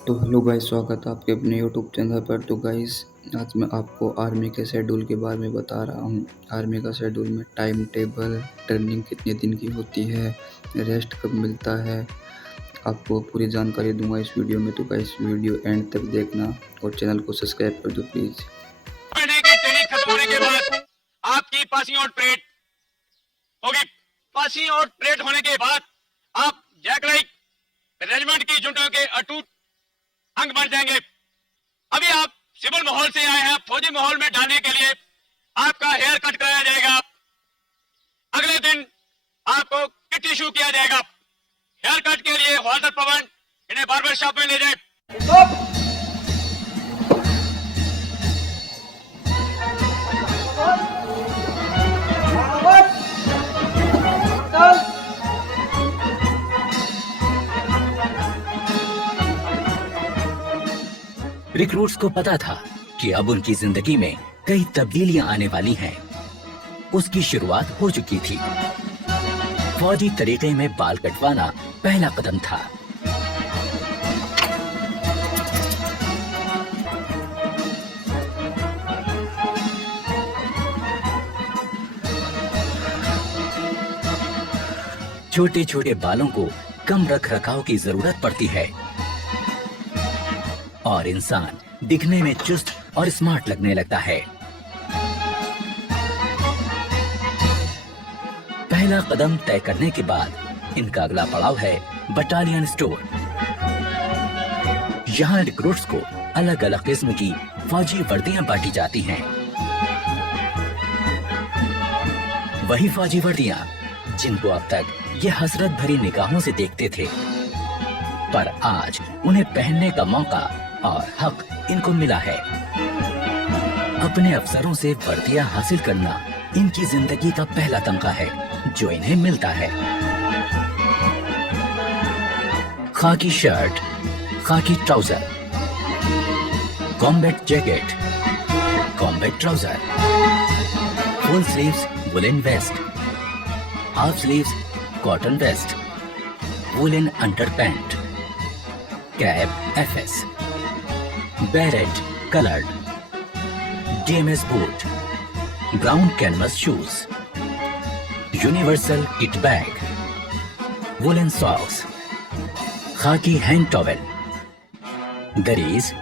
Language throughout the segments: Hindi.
तो हेलो गाइस, स्वागत है आपके अपने यूट्यूब चैनल पर। तो गाइस, आज मैं आपको आर्मी के शेड्यूल के बारे में बता रहा हूँ। आर्मी का शेड्यूल में टाइम टेबल, ट्रेनिंग कितने दिन की होती है, रेस्ट कब मिलता है, आपको पूरी जानकारी दूंगा इस वीडियो में। तो गाइस, वीडियो एंड तक देखना और चैनल को सब्सक्राइब कर दो प्लीज़। महीने की ट्रेनिंग खत्म होने के बाद आपकी पासिंग आउट परेड होगी। पासिंग आउट परेड होने के बाद आप जैकलाइक रेजिमेंट की जुटों के अटूट अंग बन जाएंगे। अभी आप सिविल माहौल से आए हैं, फौजी माहौल में डालने के लिए आपका हेयर कट कराया जाएगा। अगले दिन आपको किट इशू किया जाएगा। हेयर कट के लिए हॉल्टर पवन इन्हें बार्बर शॉप में ले जाए। रिक्रूट्स को पता था कि अब उनकी जिंदगी में कई तब्दीलियां आने वाली हैं। उसकी शुरुआत हो चुकी थी। फौजी तरीके में बाल कटवाना पहला कदम था। छोटे छोटे बालों को कम रख रखाव की जरूरत पड़ती है और इंसान दिखने में चुस्त और स्मार्ट लगने लगता है। पहला कदम तय करने के बाद इनका अगला पड़ाव है बटालियन स्टोर। यहाँ रिक्रूट्स को अलग अलग किस्म की फौजी वर्दियां बांटी जाती हैं। वही फौजी वर्दियां जिनको अब तक ये हसरत भरी निगाहों से देखते थे, पर आज उन्हें पहनने का मौका और हक इनको मिला है। अपने अफसरों से वर्दियां हासिल करना इनकी जिंदगी का पहला तमगा है जो इन्हें मिलता है। खाकी शर्ट, खाकी trouser, combat jacket, combat trouser, full sleeves woollen vest, half sleeves cotton vest, woollen underpant, cap FS, beret coloured, DMS boot, brown canvas shoes, universal kit bag, woollen socks, खाकी हैंड टॉवेल, दरीज,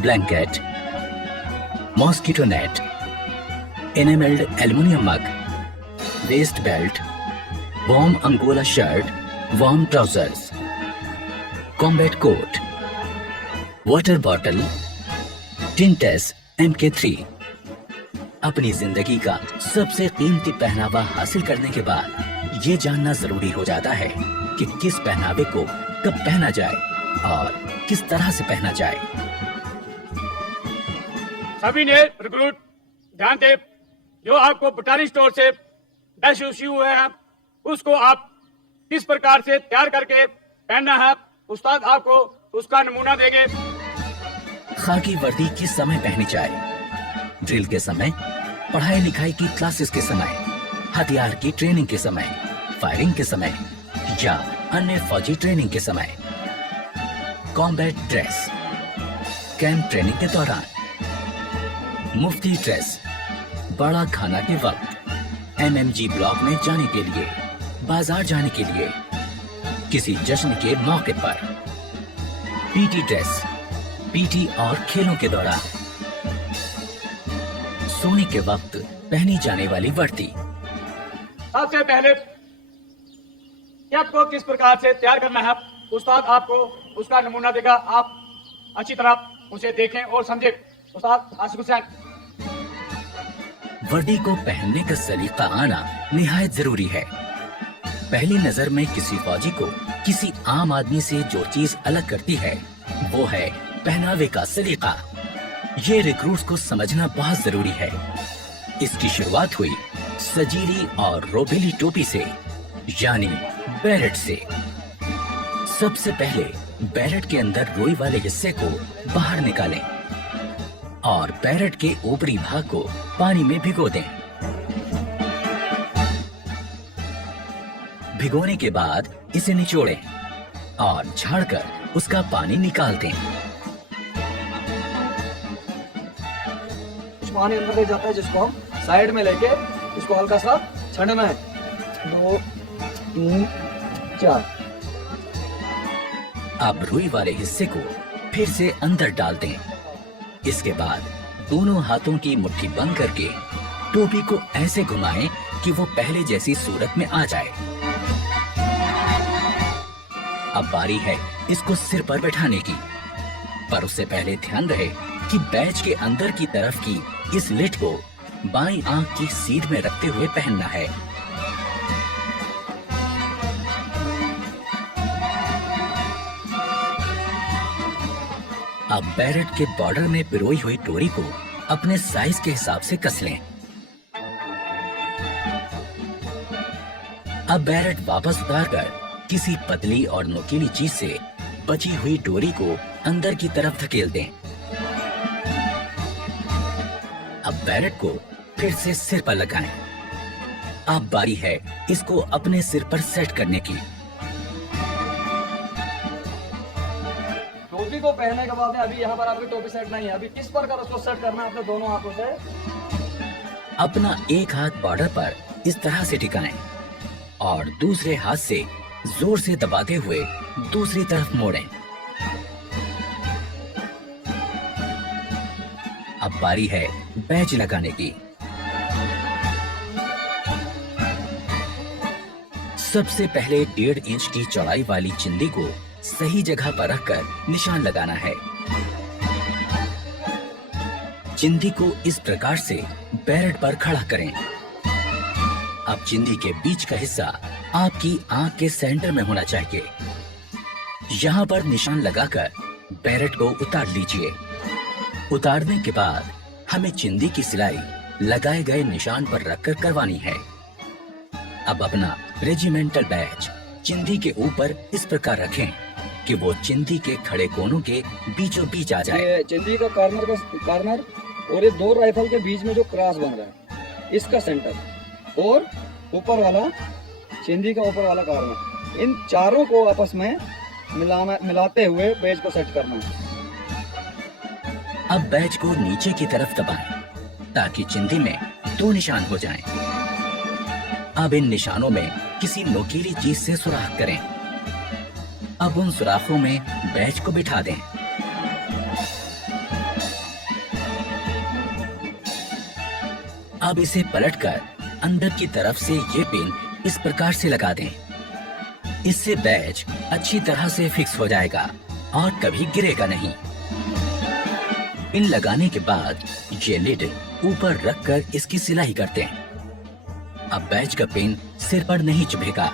blanket, mosquito net, enamelled aluminium mug, waist belt, warm angola shirt, warm trousers, combat coat, water bottle, टिंटेस MK3। अपनी जिंदगी का सबसे कीमती पहनावा हासिल करने के बाद ये जानना जरूरी हो जाता है कि किस पहनावे को कब पहना जाए और किस तरह से पहना जाए। सभी ने रिक्रूट ध्यान दे, जो आपको बटालियन स्टोर से ड्रेस इश्यू हुए हैं उसको आप किस प्रकार से तैयार करके पहनना है, उस्ताद आपको उसका नमूना देंगे। खाकी वर्दी किस समय पहनी जाए? ड्रिल के समय, पढ़ाई लिखाई की क्लासेस के समय, हथियार की ट्रेनिंग के समय, फायरिंग के समय या अन्य फौजी ट्रेनिंग के समय। कॉम्बैट ड्रेस, कैंप ट्रेनिंग के दौरान। मुफ्ती ड्रेस, बड़ा खाना के वक्त, MMG ब्लॉक में जाने के लिए, बाजार जाने के लिए, किसी जश्न के मौके पर। पीटी ड्रेस, पीटी और खेलों के दौरान। सोने के वक्त पहनी जाने वाली वर्दी। सबसे पहले आपको किस प्रकार से तैयार करना है, उस्ताद आपको उसका नमूना देगा। आप अच्छी तरह उसे देखें और समझें। उस्ताद आसिफ हुसैन। वर्दी को पहनने का सलीका आना निहायत जरूरी है। पहली नजर में किसी फौजी को किसी आम आदमी से जो चीज अलग करती है वो है पहनावे का सलीका। ये रिक्रूट्स को समझना बहुत जरूरी है। इसकी शुरुआत हुई सजीली और रोबेली टोपी से, यानी बेरेट से। सबसे पहले बेरेट के अंदर रोई वाले हिस्से को बाहर निकालें और बेरेट के ऊपरी भाग को पानी में भिगो दें। भिगोने के बाद इसे निचोड़ें और झाड़कर उसका पानी निकाल दें। पानी अंदर ले जाता है जिसको हम साइड में लेके इसको हल्का सा छानना है। 2 3 4। अब रुई वाले हिस्से को फिर से अंदर डाल दें। इसके बाद दोनों हाथों की मुट्ठी बंद करके टोपी को ऐसे घुमाएं कि वो पहले जैसी सूरत में आ जाए। अब बारी है इसको सिर पर बैठाने की, पर उससे पहले ध्यान रहे कि बैच के अंदर की तरफ की इस लिट को बाईं आंख की सीध में रखते हुए पहनना है। अब बैरेट के बॉर्डर में पिरोई हुई डोरी को अपने साइज के हिसाब से कस लें। अब बैरेट वापस उतारकर किसी पतली और नुकीली चीज से बची हुई डोरी को अंदर की तरफ धकेल दें। अब बैरेट को फिर से सिर पर लगाएं। अब बारी है इसको अपने सिर पर सेट करने की। टोपी को पहनने के बाद में अभी यहाँ पर आपकी टोपी सेट नहीं है। अभी किस प्रकार उसको सेट करना है अपने दोनों हाथों से। अपना एक हाथ बॉर्डर पर इस तरह से टिकाएं और दूसरे हाथ से जोर से दबाते हुए दूसरी तरफ मोड़ें। अब बारी है बैच लगाने की। सबसे पहले 1.5 इंच की चौड़ाई वाली चिंदी को सही जगह पर रखकर निशान लगाना है। चिंदी को इस प्रकार से बैरेट पर खड़ा करें। अब चिंदी के बीच का हिस्सा आपकी आंख के सेंटर में होना चाहिए। यहाँ पर निशान लगाकर बैरेट को उतार लीजिए। उतारने के बाद हमें चिंदी की सिलाई लगाए गए निशान पर रखकर करवानी है। अब अपना रेजिमेंटल बैच चिंदी के ऊपर इस प्रकार रखें कि वो चिंदी के खड़े कोनों के बीचों बीच आ जाए। ये चिंदी का कार्नर और ये 2 राइफल के बीच में जो क्रॉस बन रहा है इसका सेंटर और ऊपर वाला चिंदी का ऊपर वाला कार्नर, इन चारों को आपस में मिलाते हुए बैच को सेट करना है। अब बैच को नीचे की तरफ दबाएं ताकि चिंदी में 2 निशान हो जाएं। अब इन निशानों में किसी नुकीली चीज से सुराख करें। अब उन सुराखों में बैच को बिठा दें। अब इसे पलटकर अंदर की तरफ से ये पिन इस प्रकार से लगा दें। इससे बैच अच्छी तरह से फिक्स हो जाएगा और कभी गिरेगा नहीं। पिन लगाने के बाद ये लिड ऊपर रखकर इसकी सिलाई करते हैं। अब बैच का पिन सिर पर नहीं चुभेगा।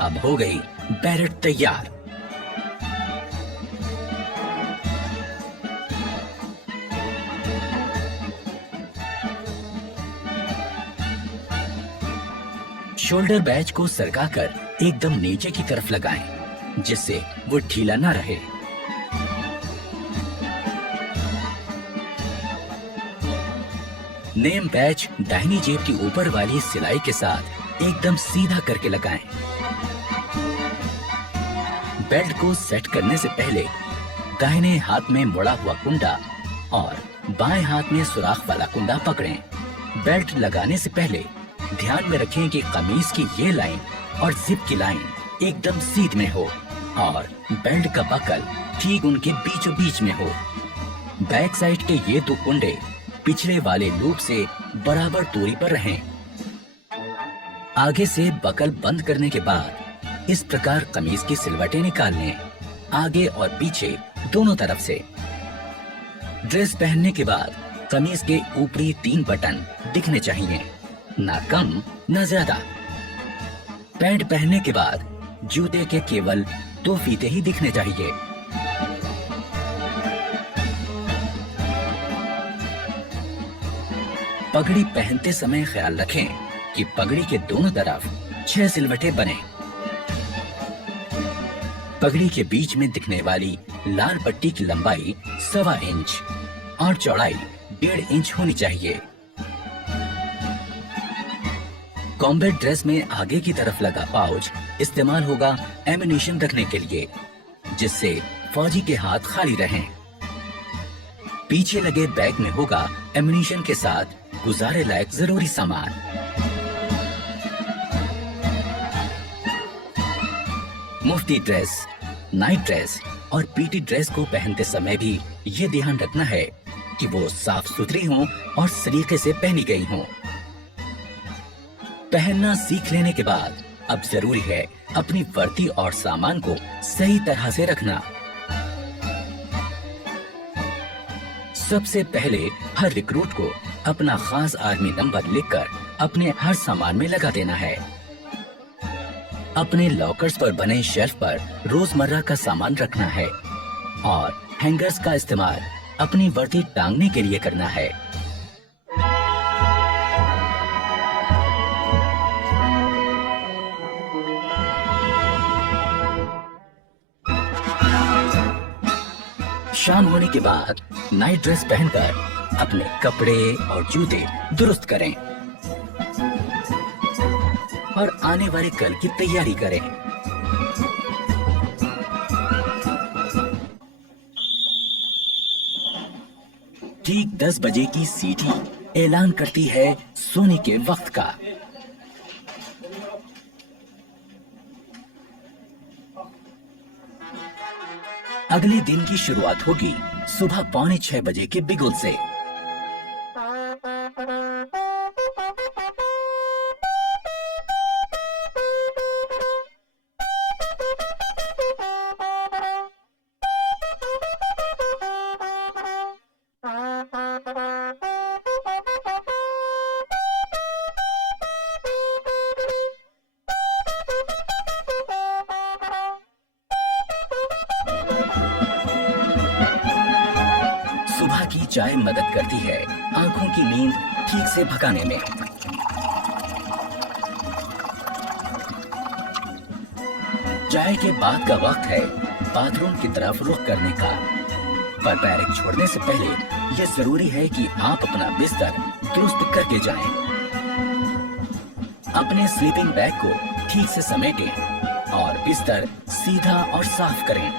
अब हो गई बैरेट तैयार। शोल्डर बैच को सरकाकर एकदम नीचे की तरफ लगाएं, जिससे वो ढीला ना रहे। नेम बैच दाहिनी जेब की ऊपर वाली सिलाई के साथ एकदम सीधा करके लगाएं। बेल्ट को सेट करने से पहले दाहिने हाथ में मुड़ा हुआ कुंडा और बाएं हाथ में सुराख वाला कुंडा पकड़ें। बेल्ट लगाने से पहले ध्यान में रखें कि कमीज की ये लाइन और जिप की लाइन एकदम सीध में हो और बेल्ट का बकल ठीक उनके बीचों बीच में हो। बैक साइड के ये 2 कुंडे पिछले वाले लूप से बराबर दूरी पर रहें। आगे से बकल बंद करने के बाद इस प्रकार कमीज की सिलवटें निकाल लें, आगे और पीछे दोनों तरफ से। ड्रेस पहनने के बाद कमीज के ऊपरी 3 बटन दिखने चाहिए, ना कम ना ज्यादा। पैंट पहनने के बाद जूते के केवल 2 फीते ही दिखने चाहिए। पगड़ी पहनते समय ख्याल रखें कि पगड़ी के दोनों तरफ 6 सिलवटें बने। पगड़ी के बीच में दिखने वाली लाल पट्टी की लंबाई 1.25 इंच और चौड़ाई 1.5 इंच होनी चाहिए। कॉम्बैट ड्रेस में आगे की तरफ लगा पाउच इस्तेमाल होगा एम्युनिशन रखने के लिए, जिससे फौजी के हाथ खाली रहें। पीछे लगे बैग में होगा एम्युनिशन के साथ गुजारे लायक जरूरी सामान। मुफ्ती ड्रेस, नाइट ड्रेस और पीटी ड्रेस को पहनते समय भी ये ध्यान रखना है कि वो साफ सुथरी हों और सलीके से पहनी गई हों। पहनना सीख लेने के बाद अब जरूरी है अपनी वर्दी और सामान को सही तरह से रखना। सबसे पहले हर रिक्रूट को अपना खास आर्मी नंबर लिखकर अपने हर सामान में लगा देना है। अपने लॉकर्स पर बने शेल्फ पर रोजमर्रा का सामान रखना है और हैंगर्स का इस्तेमाल अपनी वर्दी टांगने के लिए करना है। शाम होने के बाद नाइट ड्रेस पहनकर अपने कपड़े और जूते दुरुस्त करें और आने वाले कल की तैयारी करें। ठीक 10 बजे की सीटी ऐलान करती है सोने के वक्त का। अगले दिन की शुरुआत होगी सुबह 5:45 बजे के बिगुल से। सुबह की चाय मदद करती है आंखों की नींद ठीक से भगाने में। चाय के बाद का वक्त है बाथरूम की तरफ रुख करने का। पर बैरक छोड़ने से पहले यह जरूरी है कि आप अपना बिस्तर दुरुस्त करके जाएं। अपने स्लीपिंग बैग को ठीक से समेटें और बिस्तर सीधा और साफ करें।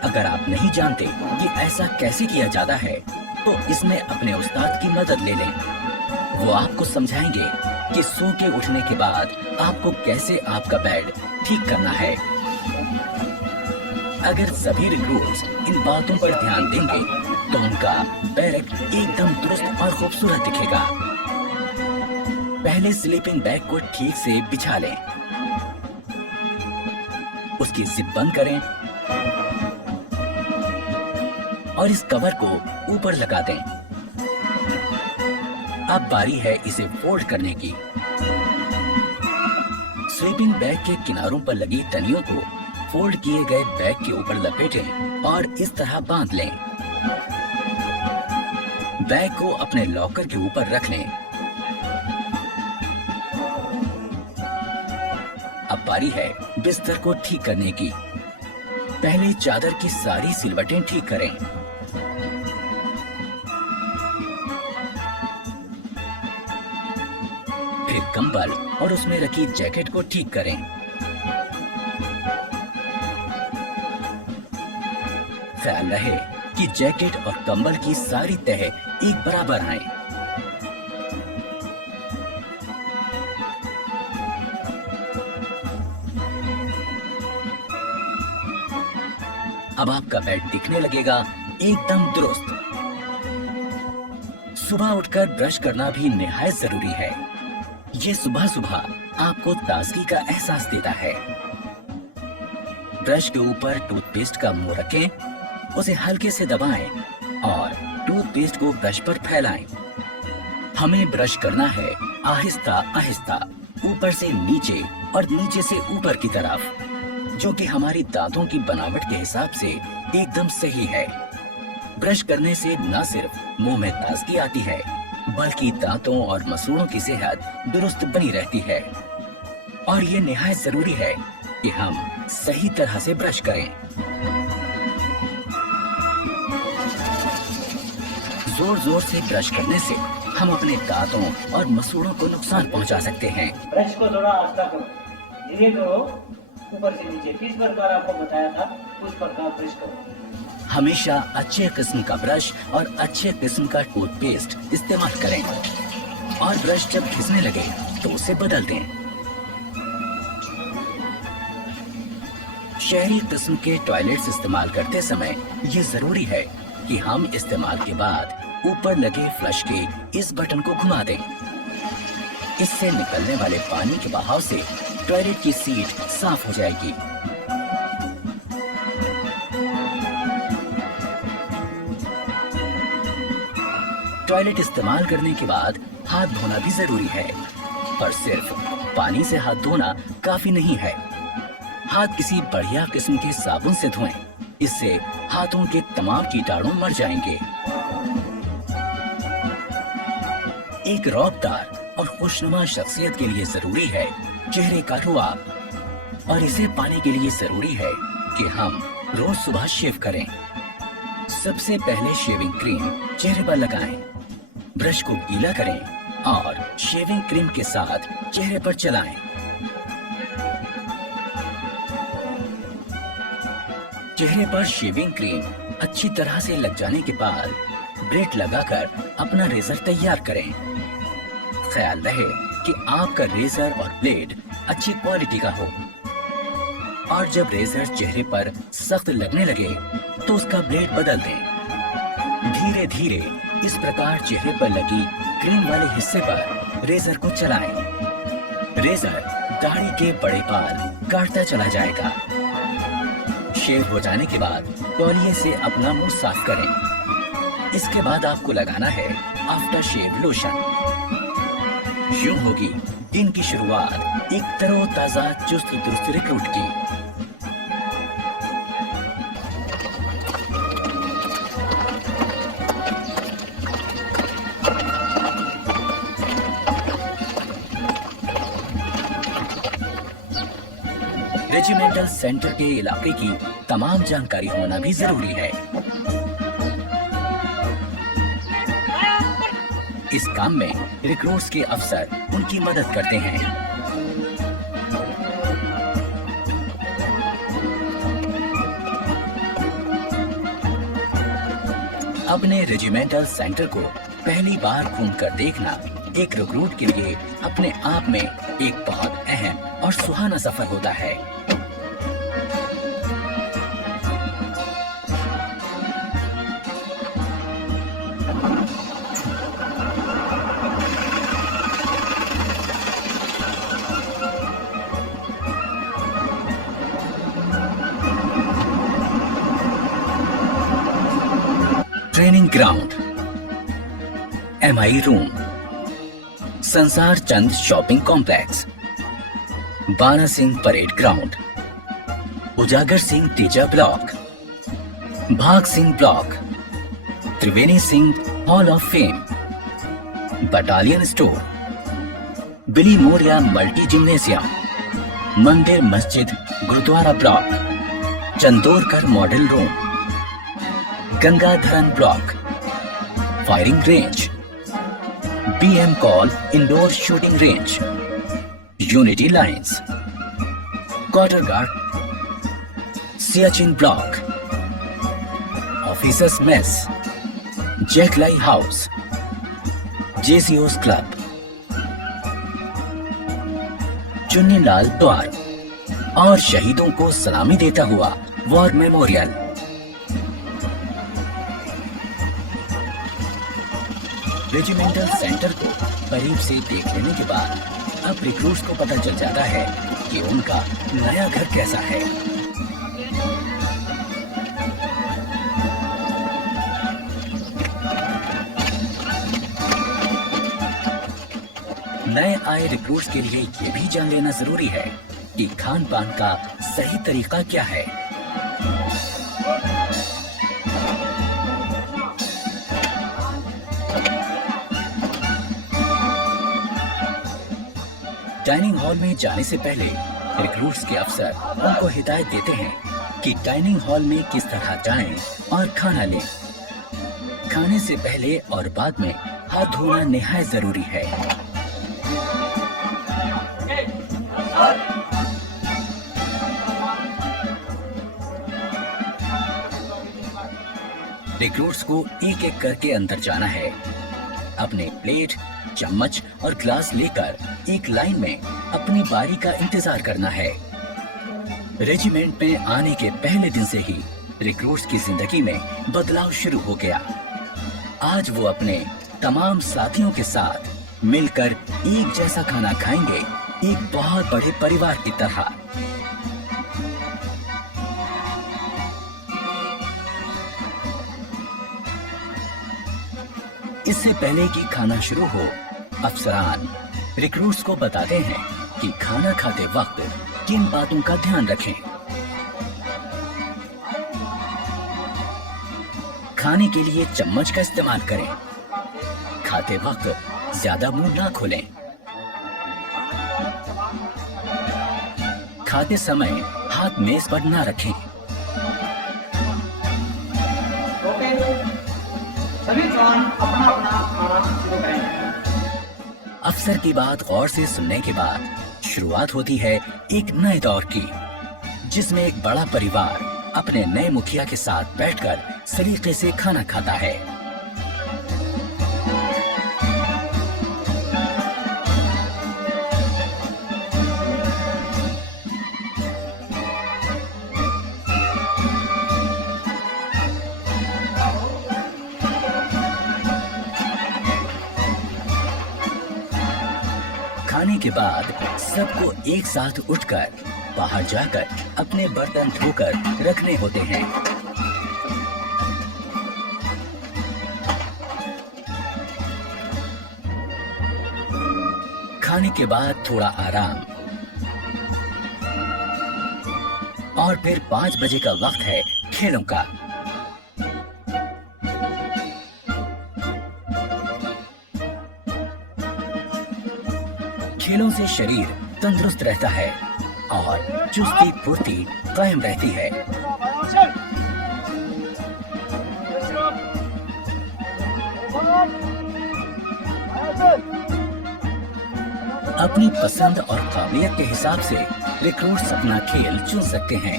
अगर आप नहीं जानते कि ऐसा कैसे किया जाता है तो इसमें अपने उस्ताद की मदद ले लें। वो आपको समझाएंगे कि सो के उठने के बाद आपको कैसे आपका बेड ठीक करना है। अगर सभी रिक्रूट्स इन बातों पर ध्यान देंगे तो उनका बैरक एकदम दुरुस्त और खूबसूरत दिखेगा। पहले स्लीपिंग बैग को ठीक से बिछा लें, उसकी जिप बंद करें और इस कवर को ऊपर लगा दें। अब बारी है इसे फोल्ड करने की। स्लीपिंग बैग के किनारों पर लगी तनियों को फोल्ड किए गए बैग के ऊपर लपेटें और इस तरह बांध लें। बैग को अपने लॉकर के ऊपर रख लें। अब बारी है बिस्तर को ठीक करने की। पहले चादर की सारी सिलवटें ठीक करें। फिर कंबल और उसमें रखी जैकेट को ठीक करें। ख्याल रहे कि जैकेट और कंबल की सारी तह एक बराबर आए। अब आपका बेड दिखने लगेगा एकदम दुरुस्त। सुबह उठकर ब्रश करना भी निहायत जरूरी है। ये सुबह सुबह आपको ताजगी का एहसास देता है। ब्रश के ऊपर टूथपेस्ट का मुंह रखें, उसे हल्के से दबाएं और टूथपेस्ट को ब्रश पर फैलाएं। हमें ब्रश करना है आहिस्ता आहिस्ता, ऊपर से नीचे और नीचे से ऊपर की तरफ, जो कि हमारी दांतों की बनावट के हिसाब से एकदम सही है। ब्रश करने से न सिर्फ मुंह में ताजगी आती है बल्कि दांतों और मसूड़ों की सेहत दुरुस्त बनी रहती है। और ये निहायत जरूरी है कि हम सही तरह से ब्रश करें। जोर जोर से ब्रश करने से हम अपने दांतों और मसूड़ों को नुकसान पहुंचा सकते हैं। ब्रश को थोड़ा आस्था करो, धीरे करो, ऊपर से नीचे किस प्रकार आपको बताया था उस प्रकार ब्रश करो। हमेशा अच्छे किस्म का ब्रश और अच्छे किस्म का टूथपेस्ट इस्तेमाल करें और ब्रश जब घिसने लगे तो उसे बदल दें। शहरी किस्म के टॉयलेट्स इस्तेमाल करते समय ये जरूरी है कि हम इस्तेमाल के बाद ऊपर लगे फ्लश के इस बटन को घुमा दें। इससे निकलने वाले पानी के बहाव से टॉयलेट की सीट साफ हो जाएगी। टॉयलेट इस्तेमाल करने के बाद हाथ धोना भी जरूरी है, पर सिर्फ पानी से हाथ धोना काफी नहीं है। हाथ किसी बढ़िया किस्म के साबुन से धोएं, इससे हाथों के तमाम कीटाणु मर जाएंगे। एक रौबदार और खुशनुमा शख्सियत के लिए जरूरी है चेहरे का रुआब, और इसे पाने के लिए जरूरी है कि हम रोज सुबह शेव करें। सबसे पहले शेविंग क्रीम चेहरे पर लगाएं, ब्रश को गीला करें और शेविंग क्रीम के साथ चेहरे पर चलाएं। चेहरे पर शेविंग क्रीम अच्छी तरह से लग जाने के बाद ब्लेड लगाकर अपना रेजर तैयार करें। ख्याल रहे कि आपका रेजर और ब्लेड अच्छी क्वालिटी का हो, और जब रेजर चेहरे पर सख्त लगने लगे तो उसका ब्लेड बदल दें। धीरे धीरे इस प्रकार चेहरे पर लगी क्रीम वाले हिस्से पर रेजर को चलाएं। रेजर दाढ़ी के बड़े बाल काटता चला जाएगा। शेव हो जाने के बाद तौलिए से अपना मुंह साफ करें। इसके बाद आपको लगाना है आफ्टर शेव लोशन। यूं होगी दिन की शुरुआत एक तरोताजा चुस्त दुरुस्त रिक्रूट की। रेजिमेंटल सेंटर के इलाके की तमाम जानकारी होना भी जरूरी है। इस काम में रिक्रूट्स के अफसर उनकी मदद करते हैं। अपने रेजिमेंटल सेंटर को पहली बार घूमकर देखना एक रिक्रूट के लिए अपने आप में एक बहुत अहम और सुहाना सफर होता है। ट्रेनिंग ग्राउंड, MI रूम, संसार चंद शॉपिंग कॉम्प्लेक्स, बाणा सिंह परेड ग्राउंड, उजागर Singh Teja block, Bhag Singh block, Triveni Singh hall of fame, battalion store, Billimoria multi gymnasium, mandir masjid gurdwara block, Chandorkar model room, Gangadharan block, firing range, BM Kaul indoor shooting range, unity lines, quarter guard, Siachen block, officers mess, जैकलाई हाउस, JCO's क्लब, चुन्नीलाल द्वार और शहीदों को सलामी देता हुआ वॉर मेमोरियल। रेजिमेंटल सेंटर को करीब से देख लेने के बाद अब रिक्रूट्स को पता चल जाता है कि उनका नया घर कैसा है। नए आए रिक्रूट्स के लिए ये भी जान लेना जरूरी है कि खान पान का सही तरीका क्या है। डाइनिंग हॉल में जाने से पहले रिक्रूट्स के अफसर उनको हिदायत देते हैं कि डाइनिंग हॉल में किस तरह जाएं और खाना लें। खाने से पहले और बाद में हाथ धोना निहायत जरूरी है। रिक्रूट्स को एक एक करके अंदर जाना है। अपने प्लेट, चम्मच और ग्लास लेकर एक लाइन में अपनी बारी का इंतजार करना है। रेजिमेंट में आने के पहले दिन से ही रिक्रूट्स की जिंदगी में बदलाव शुरू हो गया। आज वो अपने तमाम साथियों के साथ मिलकर एक जैसा खाना खाएंगे, एक बहुत बड़े परिवार की तरह। इससे पहले कि खाना शुरू हो, अफसरान रिक्रूट्स को बताते हैं कि खाना खाते वक्त किन बातों का ध्यान रखें। खाने के लिए चम्मच का इस्तेमाल करें। खाते वक्त ज्यादा मुंह ना खोलें। खाते समय हाथ मेज पर ना रखें। सभी जवान अपना अपना खाना शुरू करें। अफसर की बात गौर से सुनने के बाद शुरुआत होती है एक नए दौर की, जिसमें एक बड़ा परिवार अपने नए मुखिया के साथ बैठकर सलीके से खाना खाता है। खाने के बाद सबको एक साथ उठकर बाहर जाकर अपने बर्तन धोकर रखने होते हैं। खाने के बाद थोड़ा आराम और फिर 5 बजे का वक्त है खेलों का। खेलों से शरीर तंदुरुस्त रहता है और चुस्ती फुर्ती कायम रहती है। अपनी पसंद और काबिलियत के हिसाब से रिक्रूट्स अपना खेल चुन सकते हैं।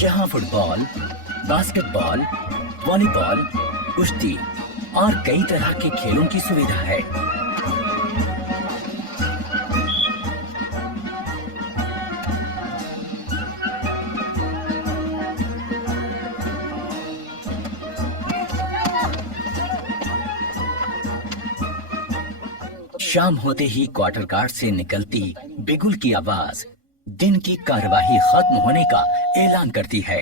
यहाँ फुटबॉल, बास्केटबॉल, वॉलीबॉल, कुश्ती और कई तरह के खेलों की सुविधा है। शाम होते ही क्वार्टर गार्ड से निकलती बिगुल की आवाज दिन की कार्यवाही खत्म होने का ऐलान करती है।